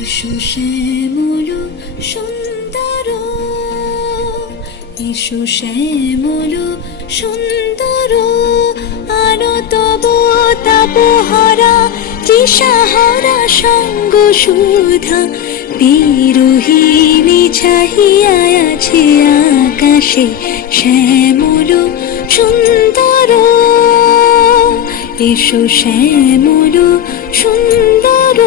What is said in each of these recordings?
এসো শ্যামল সুন্দর, এসো শ্যামল সুন্দর, আনো তব তাপহারা তৃষাহারা সঙ্গ সুধা। বিরোহিণী চাহিয়া আছে আকাশে শ্যামল সুন্দর, এসো শ্যামল সুন্দর।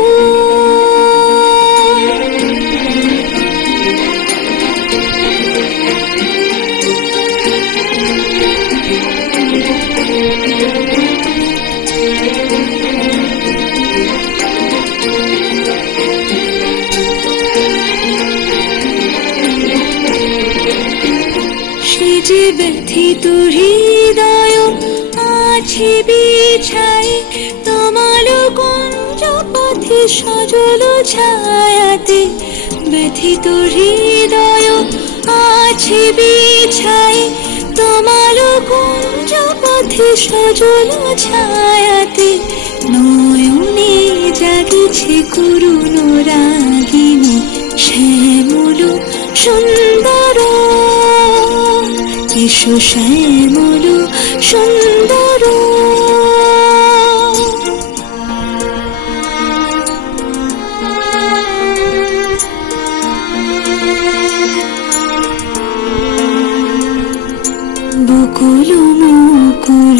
সে যে ব্যথিত হৃদয় আছে বিছাই তমাল কুঞ্জ পথে সজল ছায়াতে। ব্যথিত হৃদয় আছে বিছাই তমাল কুঞ্জ পথে সজল ছায়াতে। নয়নে জাগিছে করুণ রাগিনী শ্যামল সুন্দর, এসো শ্যামল সুন্দর। বকুল মুকুল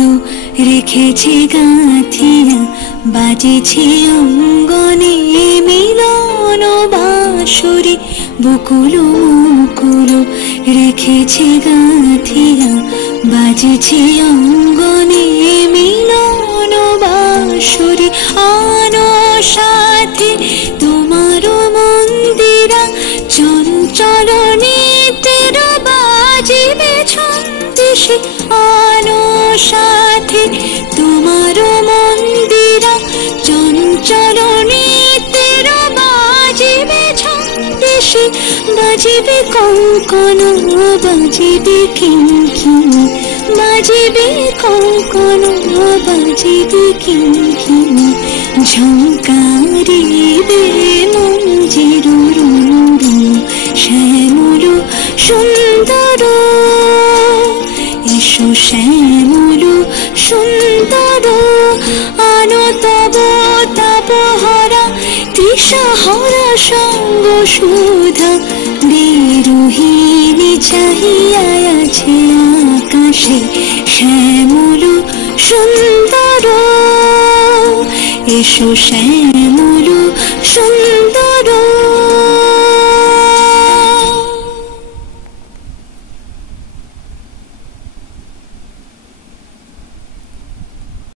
রেখেছে গাঁথিয়া, বাজেছে অঙ্গনে মিলন বাঁশরি। বকুল মুকুল রেখেছে গাঁথিয়া, বাজেছে অঙ্গনে মিলন বাঁশরি। আনো সাথে তোমার মন্দিরা, চঞ্চল নিত্যের বাজিবে ছন্দেশে। আনো সাথে তোমার মন্দিরা, চঞ্চল নিত্যের বাজিবে ছন্দেশে। বাজিবে কঙ্কন, বাজিবে কিঙ্কিণী, বাজিবে কঙ্কন, বাজিবে কিঙ্কিণী। ঝঙ্কারিবে মঞ্জির রুরু শ্যামল সুন্দর, এসো শ্যামল সুন্দর। আনো তব তাপহারা তৃষাহারা সঙ্গ সুধা। বিরোহিণী চাহিয়া আছে আকাশে শ্যামল সুন্দর, এসো শ্যামল সুন্দর।